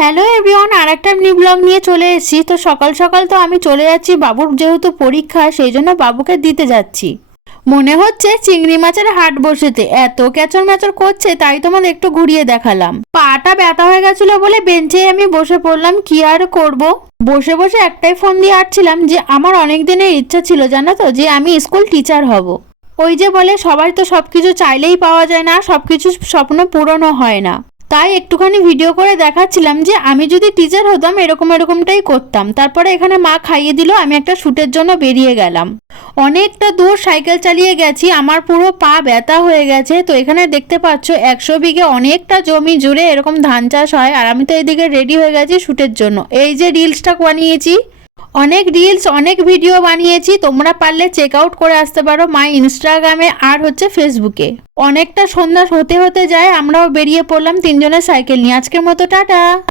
Hello everyone, আরেকটা mini blog নিয়ে চলে এসেছি। তো সকাল সকাল তো আমি চলে যাচ্ছি, বাবুর যেহেতু পরীক্ষা সেই জন্য বাবুকে দিতে যাচ্ছি। মনে হচ্ছে চিংড়ি মাছের হাট বসেছে, এত ক্যাচর ম্যাচর করছে তাই তোমাদের একটু ঘুরিয়ে দেখালাম। পাটা ব্যথা হয়ে গেছিল বলে বেঞ্চে আমি বসে পড়লাম, কি আর করব। বসে বসে একটাই ফোন দিয়ে আটছিলাম যে আমার অনেক দিনের ইচ্ছা ছিল জানো তো, যে আমি স্কুল টিচার হব। ওই যে বলে সবাই তো সবকিছু চাইলেই পাওয়া যায় না, সবকিছু স্বপ্ন পূরণও হয় না। তাই একটুখানি ভিডিও করে দেখাচ্ছিলাম যে আমি যদি টিচার হতাম এরকমটাই করতাম। তারপরে এখানে মা খাইয়ে দিল, আমি একটা শ্যুটের জন্য বেরিয়ে গেলাম। অনেকটা দূর সাইকেল চালিয়ে গেছি, আমার পুরো পা ব্যথা হয়ে গেছে। তো এখানে দেখতে পাচ্ছ 100 বিঘে অনেকটা জমি জুড়ে এরকম ধান চাষ হয়, আর আমি তো এদিকে রেডি হয়ে গেছি শ্যুটের জন্য। এই যে রিলসটা বানিয়েছি, অনেক রিলস অনেক ভিডিও বানিয়েছি, তোমরা পারলে চেক আউট করে আসতে পারো মাই ইনস্টাগ্রামে আর ফেসবুকে। অনেকটা সন্ধ্যা হতে হতে যায়, আমরাও বেরিয়ে পড়লাম তিনজনের সাইকেল নিয়ে। আজকের মতো টাটা।